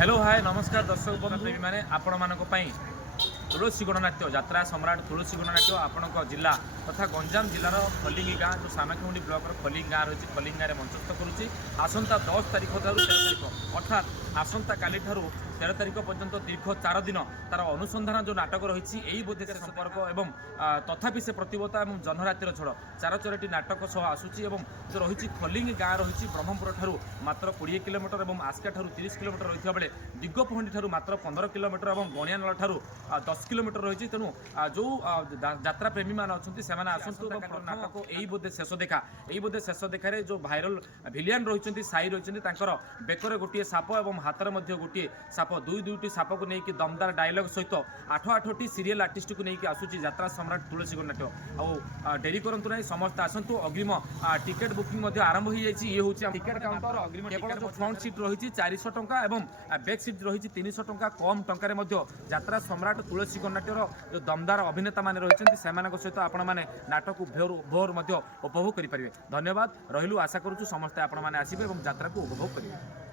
Hello hi नमस्कार दर्शक बंधु मैंने आपण मानक तुलसी गणनाट्य यात्रा सम्राट तुलसी गणनाट्य आपण जिला तथा गंजाम जिलार खलिंगी गाँ जो सामाखिमुंडी ब्लॉक खलिंगी गाँ रही खलिंगी गाँव में मंचस्थ करुच्ची आसंता 10 तारीख ठार 13 तारीख अर्थात आसंता काली ठारू 13 तारीख पर्यंत दीर्घ 4 दिन तार अनुसंधान जो नाटक रही बोधे संपर्क एवं तथापि से प्रतिबद्धता और जन्मरातिर छड़ 4 नाटक सह आसूची जो रही खलिंगी गाँ रही ब्रह्मपुर ठारू मात्र 20 किलोमीटर और आस्का ठारू 30 किलोमीटर रही बेले दिगपहंडी ठारू मात्र 15 किलोमीटर और गणियानाल ठारू 10 किलोमीटर रही तेणु जो यात्रा प्रेमी मान अच्छा से आसतु नाटक यही बोधे शेष देखा यही बोधे शेष देखार जो भाइराल भिलियन रही साई रही बेकर गोटे साप और हाथ में गोटे साप दुईटी साप को लेकिन दमदार डायलग सहित 8 सीरियल आर्टिस्ट को लेकिन आसूची यात्रा सम्राट तुलसी गणनाट्य आ डेरी करूँ ना समस्त आसतु अग्रिम टिकेट बुकिंग आरंभ हो जाए ये हूँ टिकेट काउंटर अग्रिम केवल जो फ्रंट सीट रही 400 टंका और बैक सीट रही 300 टंका कम टंकार यात्रा सम्राट तुलसी गणनाट्यर जो दमदार अभिनेता मैंने रही सहित आपण मैंने नाटक भोर उपभोग करेंगे। धन्यवाद रही आशा करूँ समस्ते आपण मैंने आसबे और यात्रा को उपभोग करेंगे।